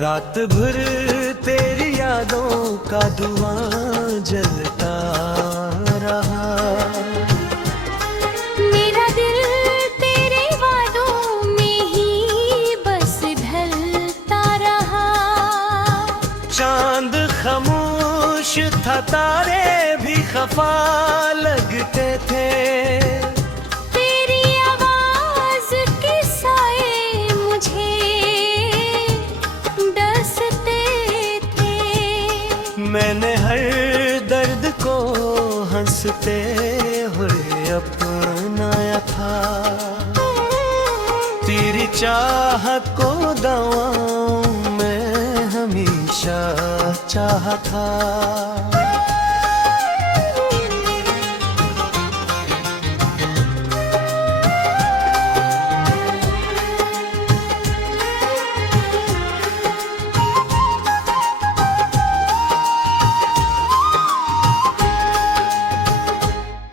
रात भर तेरी यादों का धुआं जलता रहा। मेरा दिल तेरे वादों में ही बस ढलता रहा। चांद खामोश था, तारे भी खफा लगते थे। तेरी आवाज के साए मुझे डसते थे। मैंने हर दर्द को हंसते हुए अपनाया था। तेरी चाहत को दवाऊं मैं हमेशा चाहा था।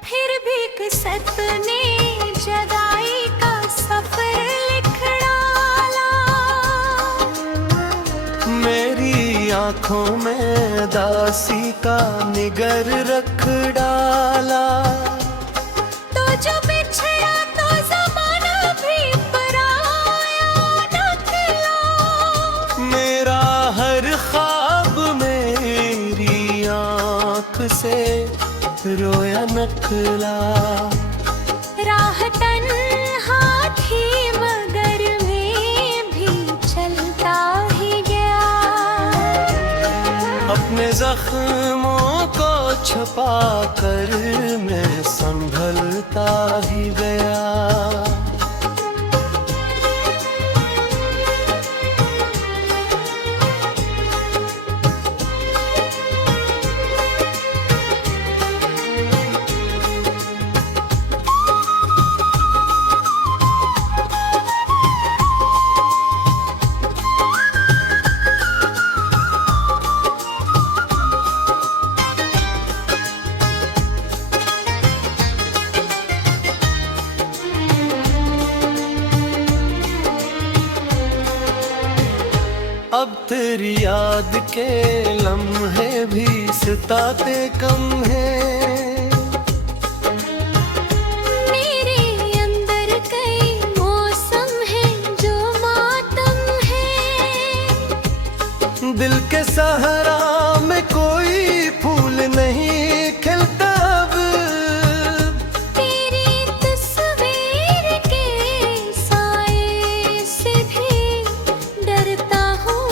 फिर भी किस्मत ने जुदाई का सफर लिख डाला। मेरी आंखों में दासी का निगर रख डाला। तो जो बिछड़ा तो ज़माना भी पराया न खिला। मेरा हर ख्वाब मेरी आंख से रोया नखला। राह तन्हा थी मगर मैं भी चलता ही गया। अपने जख्मों को छुपा कर मैं संभलता ही गया। अब तेरी याद के लम्हे भी सताते कम हैं। मेरे अंदर कई मौसम हैं जो मातम है। दिल के सहारा में कोई फूल नहीं खिलता अब। तेरी तस्वीर के साए से भी डरता हूँ।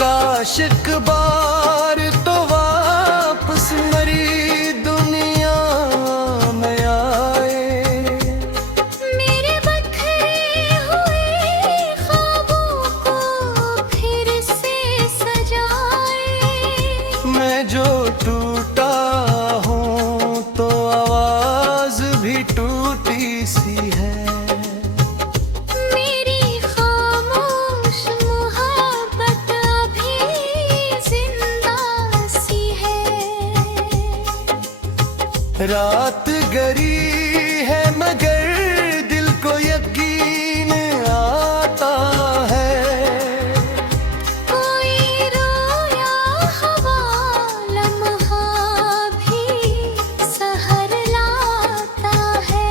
काश एक बार तो वापस मरी दुनिया में आए। मेरे बखरे हुए ख्वाबों को फिर से सजाए। मैं जो टूटा हूँ तो आवाज भी टूटी सी है। मेरी खामोश मोहब्बत अभी जिंदा सी है। रात गरी है मगर दिल को यकीन आता है। कोई रोया हवा लम्हा भी सहर लाता है।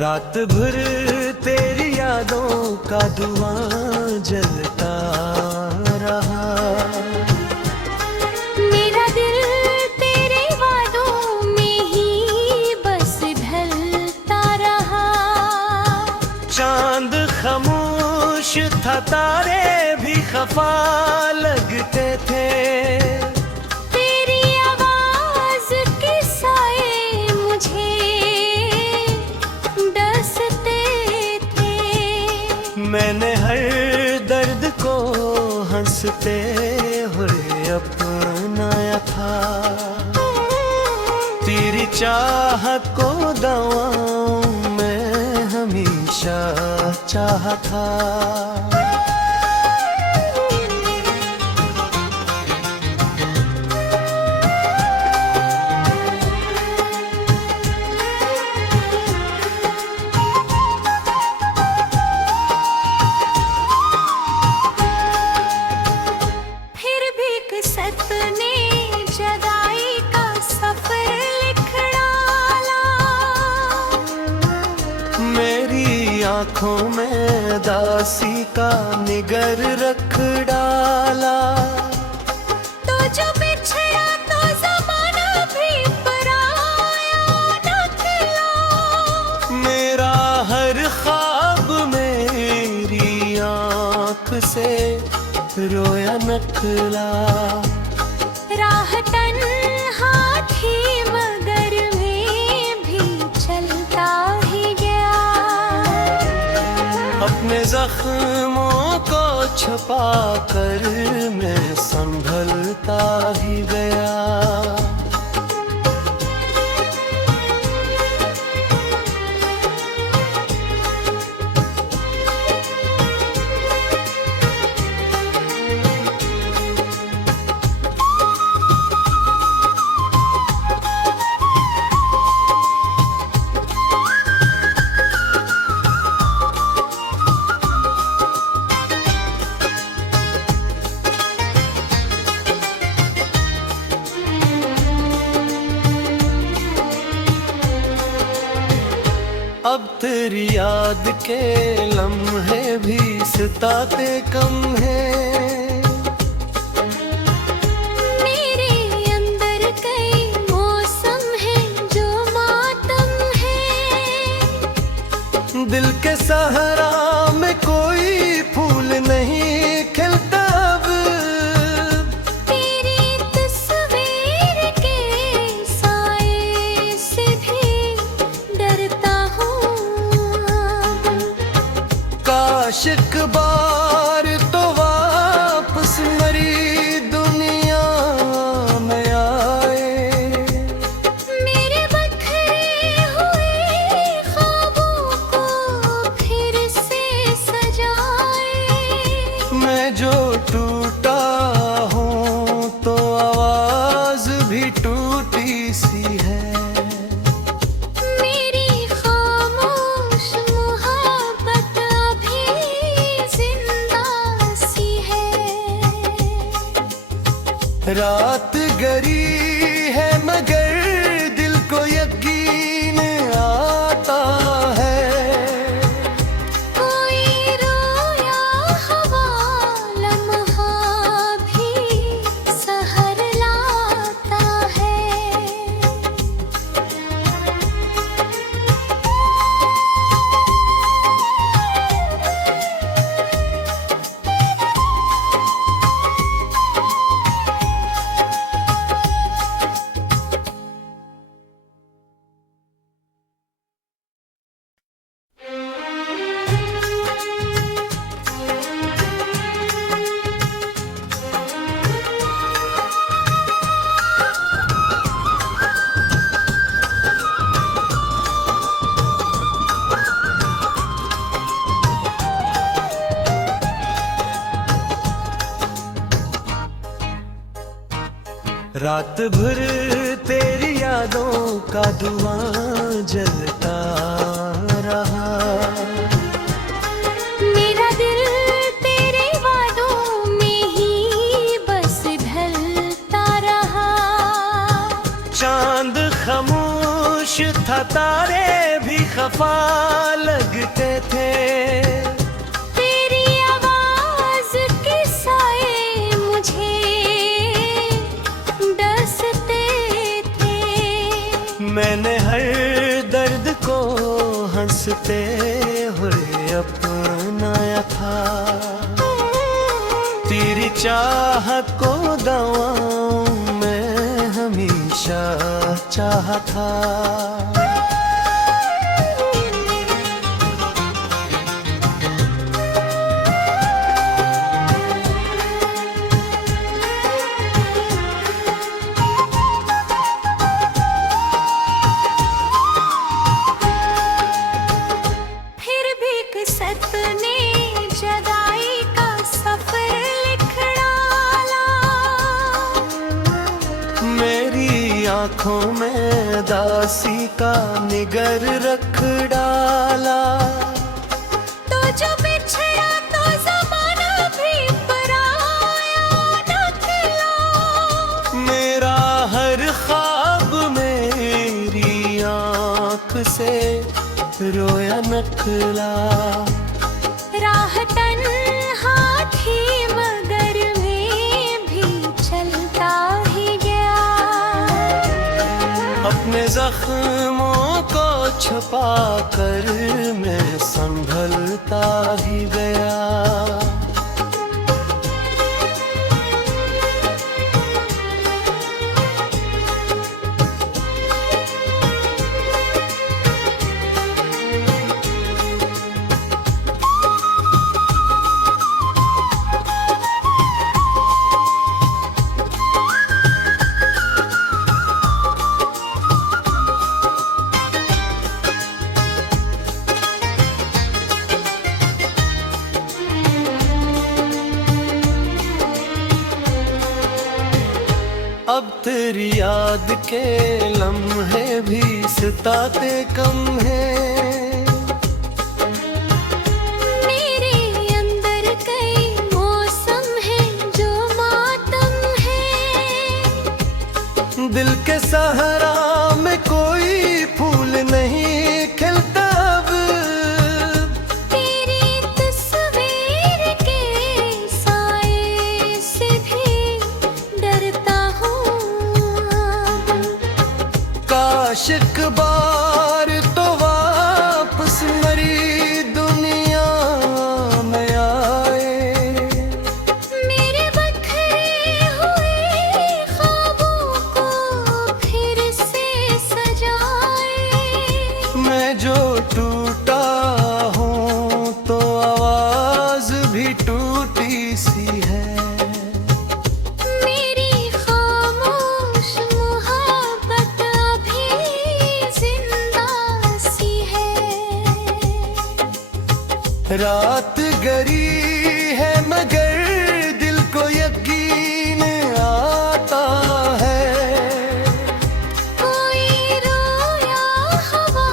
रात भर तेरी यादों का धुआं जलता रहा। मेरा दिल तेरे वादों में ही बस ढलता रहा। चांद खामोश था, तारे भी खफा लगते थे। तेरी आवाज के साए मुझे डसते थे। मैंने हर दर्द को हंसते हुए अपनाया था। तेरी चाहत को दवाऊं मैं हमेशा चाहा था। फिर भी एक सपने जगाई का सफर लिख डाला। मेरी आंखों में दासी का निगर रख डाला। तो जो बिछड़ा तो ज़माना भी पराया निकला। मेरा हर ख्वाब मेरी आंख से रोया नकला। राह तन्हा थी मगर मैं भी चलता ही गया। अपने जख्मों को छुपा कर मैं संभलता ही गया। अब तेरी याद के लम्हे भी सताते कम हैं। मेरे अंदर कई मौसम हैं जो मातम है। दिल के सहारा में कोई फूल नहीं खिलता अब। तेरी तस्वीर के साए से भी डरता हूँ। काश एक बार तो वापस मरी दुनिया में आए। मेरे बखरे हुए ख्वाबों को फिर से सजाए। मैं जो टूटा हूँ तो आवाज भी टूटी सी है। मेरी खामोश मोहब्बत अभी जिंदा सी है। रात गरी है मगर दिल को यकीन आता है। कोई रोया हवा लम्हा भी सहर लाता है। रात भर तेरी यादों का धुआं जलता रहा। मेरा दिल तेरे वादों में ही बस ढलता रहा। चांद खामोश था, तारे भी खफा लगते थे। तेरी आवाज के साए मुझे डसते थे। मैंने हर दर्द को हंसते हुए अपनाया था। तेरी चाहत को दवाऊं मैं हमेशा चाहा था। फिर भी किस्मत ने जुदाई का सफर लिख डाला। मेरी आंखों में दासी का निगर रख डाला। तो जो बिछड़ा तो ज़माना भी पराया निकला। मेरा हर ख्वाब मेरी आंख से रोया नकला। राह तन्हा थी मगर मैं भी चलता ही गया। अपने जख्मों को छुपा कर मैं संभलता ही गया। अब तेरी याद के लम्हे भी सताते कम हैं। मेरे अंदर कई मौसम हैं जो मातम है। दिल के सहारा में कोई फूल नहीं खिलता अब। तेरी तस्वीर के साए से भी डरता हूँ। काश एक बार तो वापस मरी दुनिया में आए। मेरे बखरे हुए ख्वाबों को फिर से सजाए। मैं जो टूटा हूँ तो आवाज भी टूटी सी है। मेरी खामोश मोहब्बत अभी जिंदा सी है। रात गरी है मगर दिल को यकीन आता है। कोई रोया हवा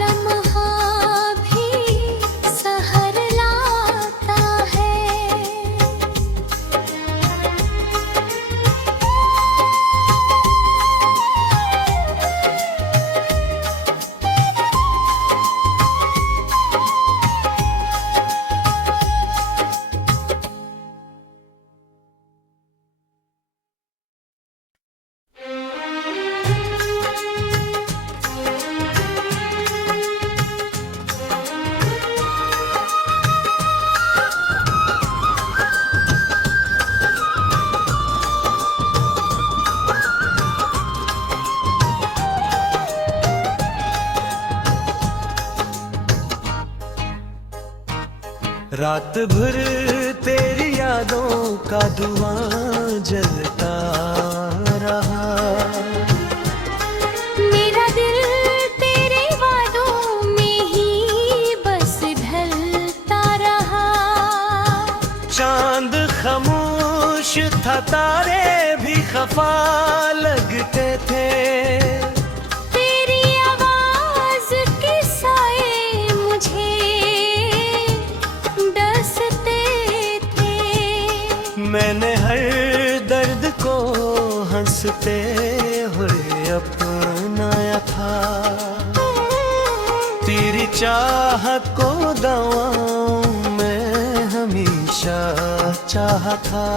लम्हा भी सहर लाता है। रात भर तेरी यादों का धुआं जलता रहा। मेरा दिल तेरे वादों में ही बस ढलता रहा। चांद खामोश था, तारे भी खफा लगते थे। तेरी आवाज के साए मुझे डसते थे। मैंने हर दर्द को हंसते हुए अपनाया था। तेरी चाहत को दवाऊं मैं हमेशा चाहा था।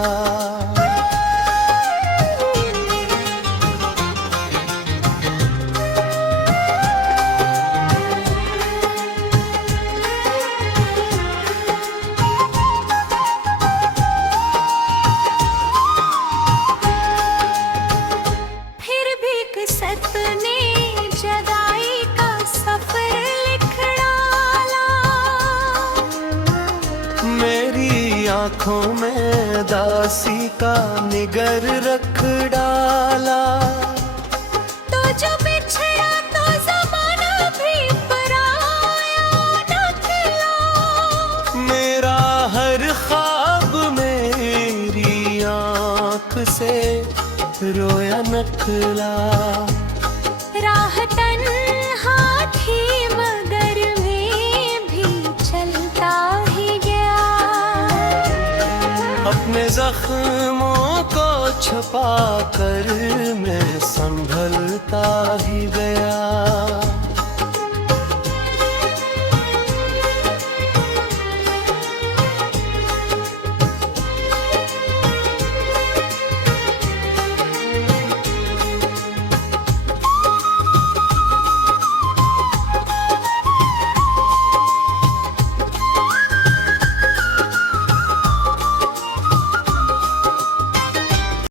आँखों में दासी का निगर रख डाला। तो जो बिछड़ा तो ज़माना भी पराया न खिला। मेरा हर ख्वाब मेरी आँख से रोया नखला। राह तन्हा थी मगर मैं भी चलता ही गया। अपने जख्मों को छुपा कर मैं संभलता ही गया।